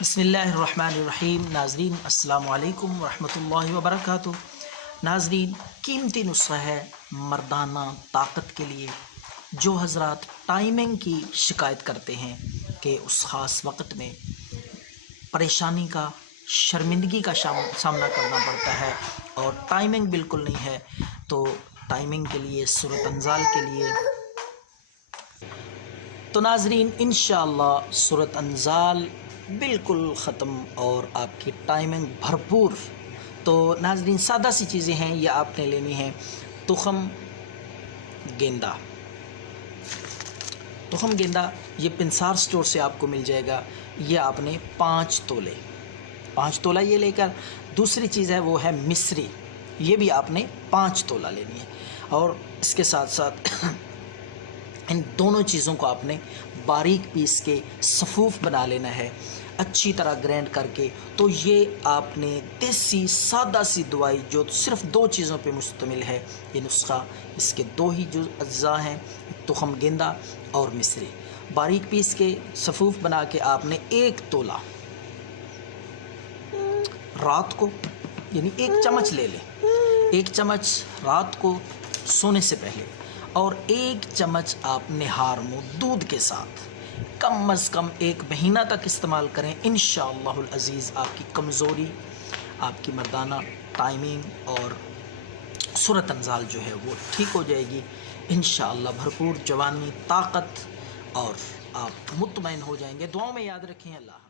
بسم اللہ الرحمن الرحیم۔ ناظرین السلام علیکم ورحمۃ اللہ وبرکاتہ۔ ناظرین، قیمتی نسخہ ہے مردانہ طاقت کے لیے۔ جو حضرات ٹائمنگ کی شکایت کرتے ہیں کہ اس خاص وقت میں پریشانی کا، شرمندگی کا سامنا کرنا پڑتا ہے اور ٹائمنگ بالکل نہیں ہے، تو ٹائمنگ کے لیے، سورۃ انزال کے لیے تو ناظرین انشاءاللہ سورۃ انزال بالکل ختم اور آپ کی ٹائمنگ بھرپور۔ تو ناظرین سادہ سی چیزیں ہیں، یہ آپ نے لینی ہے تخم گیندا۔ تخم گیندا یہ پنسار سٹور سے آپ کو مل جائے گا۔ یہ آپ نے 5 تولہ یہ لے کر، دوسری چیز ہے وہ ہے مصری، یہ بھی آپ نے 5 تولہ لینی ہے، اور اس کے ساتھ ساتھ ان دونوں چیزوں کو آپ نے باریک پیس کے صفوف بنا لینا ہے، اچھی طرح گرینڈ کر کے۔ تو یہ آپ نے دیسی سادہ سی دوائی جو صرف 2 چیزوں پہ مشتمل ہے، یہ نسخہ، اس کے 2 ہی جو اجزاء ہیں، تخم گیندا اور مصری، باریک پیس کے صفوف بنا کے آپ نے 1 تولہ رات کو، یعنی 1 چمچ لے لیں، 1 چمچ رات کو سونے سے پہلے، اور 1 چمچ آپ نہار منہ دودھ کے ساتھ کم از کم 1 مہینہ تک استعمال کریں۔ انشاءاللہ العزیز آپ کی کمزوری، آپ کی مردانہ ٹائمنگ اور سورۃ انزال جو ہے وہ ٹھیک ہو جائے گی انشاءاللہ۔ بھرپور جوانی، طاقت، اور آپ مطمئن ہو جائیں گے۔ دعاؤں میں یاد رکھیں۔ اللہ